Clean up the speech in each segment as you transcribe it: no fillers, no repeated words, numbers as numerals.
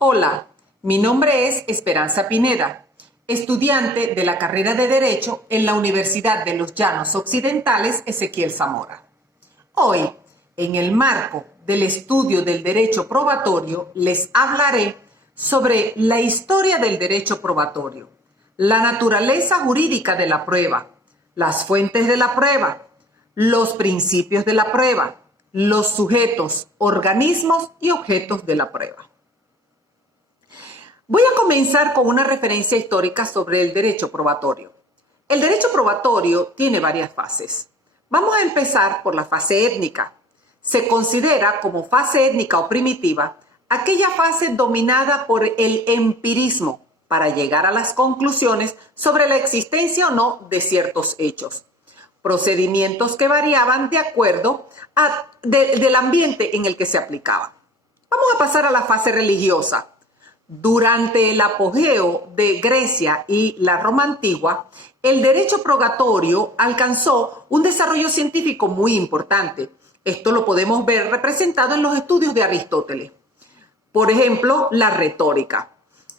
Hola, mi nombre es Esperanza Pineda, estudiante de la carrera de Derecho en la Universidad de los Llanos Occidentales Ezequiel Zamora. Hoy, en el marco del estudio del derecho probatorio, les hablaré sobre la historia del derecho probatorio, la naturaleza jurídica de la prueba, las fuentes de la prueba, los principios de la prueba, los sujetos, organismos y objetos de la prueba. Voy a comenzar con una referencia histórica sobre el derecho probatorio. El derecho probatorio tiene varias fases. Vamos a empezar por la fase étnica. Se considera como fase étnica o primitiva aquella fase dominada por el empirismo para llegar a las conclusiones sobre la existencia o no de ciertos hechos. Procedimientos que variaban de acuerdo del ambiente en el que se aplicaban. Vamos a pasar a la fase religiosa. Durante el apogeo de Grecia y la Roma antigua, el derecho probatorio alcanzó un desarrollo científico muy importante. Esto lo podemos ver representado en los estudios de Aristóteles. Por ejemplo, la retórica.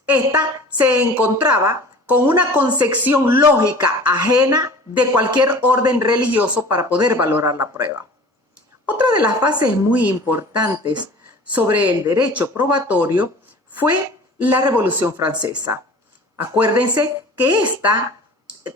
Esta se encontraba con una concepción lógica ajena de cualquier orden religioso para poder valorar la prueba. Otra de las fases muy importantes sobre el derecho probatorio fue la Revolución Francesa. Acuérdense que esta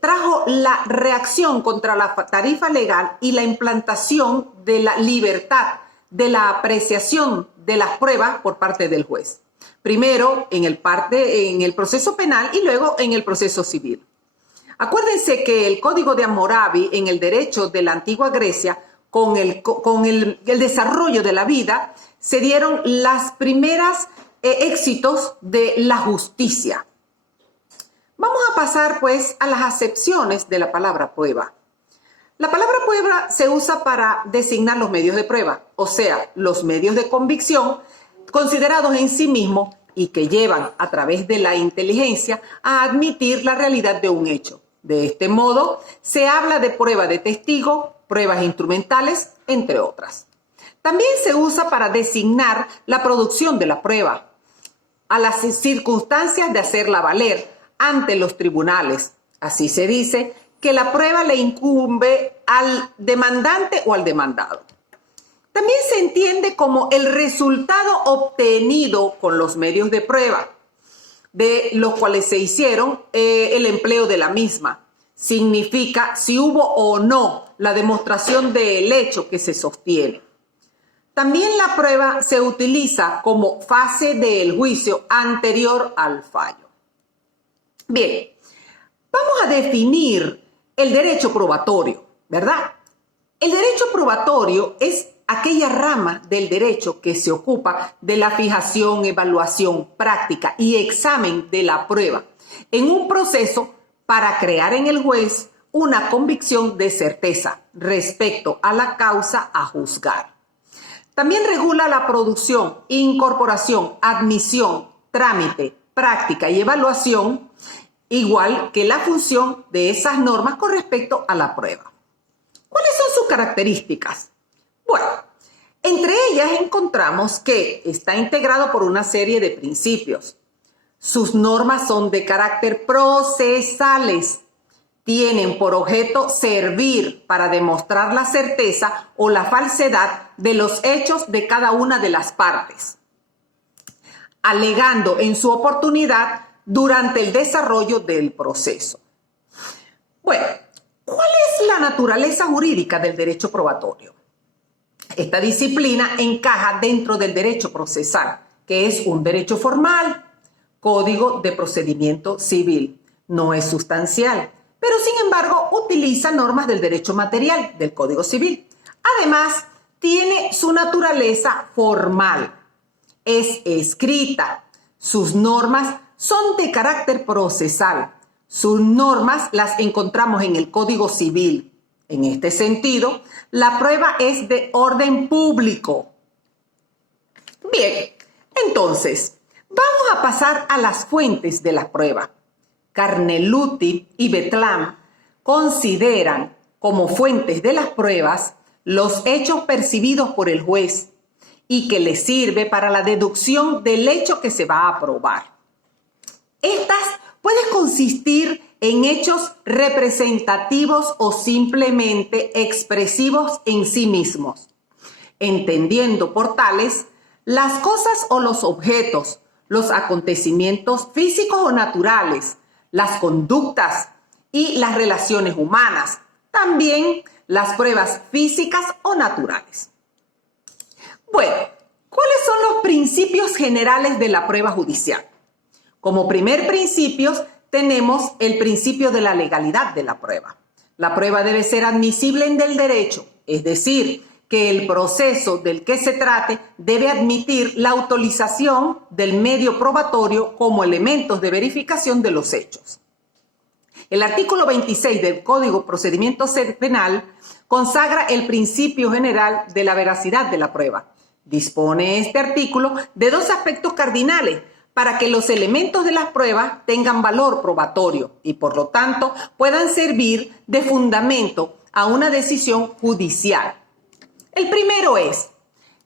trajo la reacción contra la tarifa legal y la implantación de la libertad de la apreciación de las pruebas por parte del juez. Primero en el proceso penal y luego en el proceso civil. Acuérdense que el Código de Hammurabi en el derecho de la antigua Grecia, con el desarrollo de la vida, se dieron las primeras éxitos de la justicia. Vamos a pasar pues a las acepciones de la palabra prueba. La palabra prueba se usa para designar los medios de prueba, o sea, los medios de convicción considerados en sí mismos y que llevan a través de la inteligencia a admitir la realidad de un hecho. De este modo, se habla de prueba de testigo, pruebas instrumentales, entre otras. También se usa para designar la producción de la prueba, a las circunstancias de hacerla valer ante los tribunales. Así se dice que la prueba le incumbe al demandante o al demandado. También se entiende como el resultado obtenido con los medios de prueba, de los cuales se hicieron el empleo de la misma. Significa si hubo o no la demostración del hecho que se sostiene. También la prueba se utiliza como fase del juicio anterior al fallo. Bien, vamos a definir el derecho probatorio, ¿verdad? El derecho probatorio es aquella rama del derecho que se ocupa de la fijación, evaluación, práctica y examen de la prueba en un proceso para crear en el juez una convicción de certeza respecto a la causa a juzgar. También regula la producción, incorporación, admisión, trámite, práctica y evaluación, igual que la función de esas normas con respecto a la prueba. ¿Cuáles son sus características? Bueno, entre ellas encontramos que está integrado por una serie de principios. Sus normas son de carácter procesales. Tienen por objeto servir para demostrar la certeza o la falsedad de los hechos de cada una de las partes, alegando en su oportunidad durante el desarrollo del proceso. Bueno, ¿cuál es la naturaleza jurídica del derecho probatorio? Esta disciplina encaja dentro del derecho procesal, que es un derecho formal, código de procedimiento civil. No es sustancial, pero sin embargo utiliza normas del derecho material, del Código Civil. Además, tiene su naturaleza formal. Es escrita. Sus normas son de carácter procesal. Sus normas las encontramos en el Código Civil. En este sentido, la prueba es de orden público. Bien, entonces, vamos a pasar a las fuentes de la prueba. Carneluti y Betlam consideran como fuentes de las pruebas los hechos percibidos por el juez y que le sirve para la deducción del hecho que se va a probar. Estas pueden consistir en hechos representativos o simplemente expresivos en sí mismos, entendiendo por tales las cosas o los objetos, los acontecimientos físicos o naturales, las conductas y las relaciones humanas, también las pruebas físicas o naturales. Bueno, ¿cuáles son los principios generales de la prueba judicial? Como primer principio tenemos el principio de la legalidad de la prueba. La prueba debe ser admisible en el derecho, es decir, que el proceso del que se trate debe admitir la utilización del medio probatorio como elementos de verificación de los hechos. El artículo 26 del Código de Procedimiento Penal consagra el principio general de la veracidad de la prueba. Dispone este artículo de dos aspectos cardinales para que los elementos de las pruebas tengan valor probatorio y por lo tanto puedan servir de fundamento a una decisión judicial. El primero es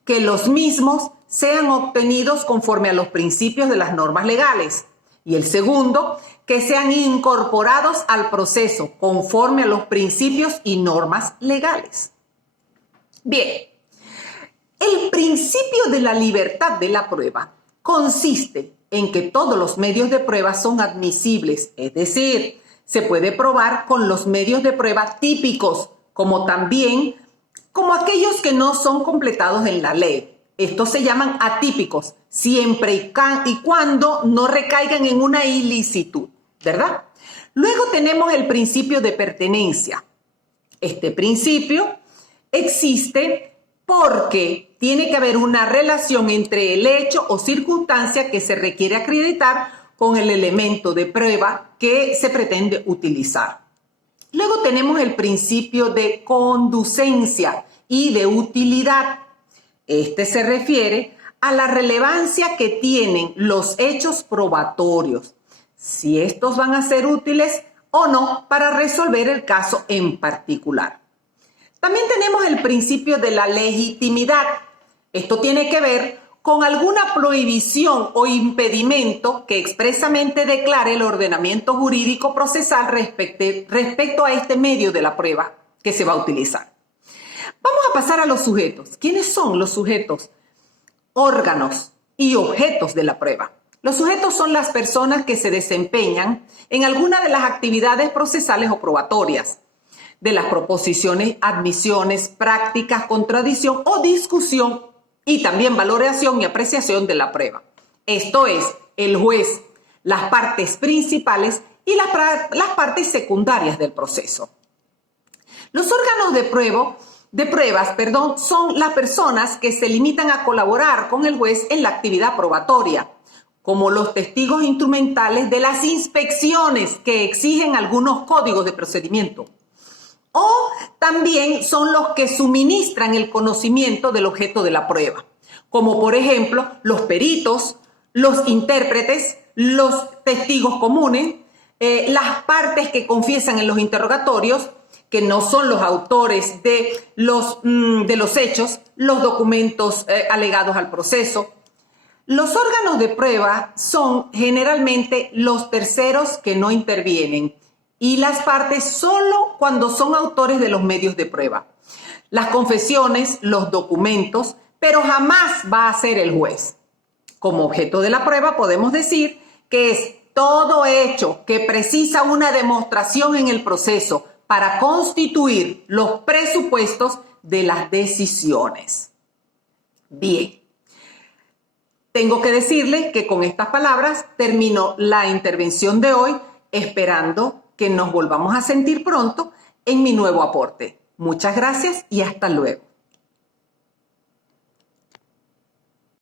que los mismos sean obtenidos conforme a los principios de las normas legales. Y el segundo, que sean incorporados al proceso conforme a los principios y normas legales. Bien, el principio de la libertad de la prueba consiste en que todos los medios de prueba son admisibles, es decir, se puede probar con los medios de prueba típicos, como también como aquellos que no son completados en la ley. Estos se llaman atípicos, siempre y cuando no recaigan en una ilicitud, ¿verdad? Luego tenemos el principio de pertenencia. Este principio existe porque tiene que haber una relación entre el hecho o circunstancia que se requiere acreditar con el elemento de prueba que se pretende utilizar. Luego tenemos el principio de conducencia y de utilidad. Este se refiere a la relevancia que tienen los hechos probatorios, si estos van a ser útiles o no para resolver el caso en particular. También tenemos el principio de la legitimidad. Esto tiene que ver con alguna prohibición o impedimento que expresamente declare el ordenamiento jurídico procesal respecto a este medio de la prueba que se va a utilizar. Vamos a pasar a los sujetos. ¿Quiénes son los sujetos? Órganos y objetos de la prueba. Los sujetos son las personas que se desempeñan en alguna de las actividades procesales o probatorias, de las proposiciones, admisiones, prácticas, contradicción o discusión y también valoración y apreciación de la prueba. Esto es, el juez, las partes principales y las partes secundarias del proceso. Los órganos de pruebas, son las personas que se limitan a colaborar con el juez en la actividad probatoria, como los testigos instrumentales de las inspecciones que exigen algunos códigos de procedimiento. O también son los que suministran el conocimiento del objeto de la prueba, como por ejemplo los peritos, los intérpretes, los testigos comunes, las partes que confiesan en los interrogatorios, que no son los autores de los hechos, los documentos alegados al proceso. Los órganos de prueba son generalmente los terceros que no intervienen y las partes solo cuando son autores de los medios de prueba. Las confesiones, los documentos, pero jamás va a ser el juez. Como objeto de la prueba podemos decir que es todo hecho que precisa una demostración en el proceso para constituir los presupuestos de las decisiones. Bien, tengo que decirles que con estas palabras termino la intervención de hoy, esperando que nos volvamos a sentir pronto en mi nuevo aporte. Muchas gracias y hasta luego.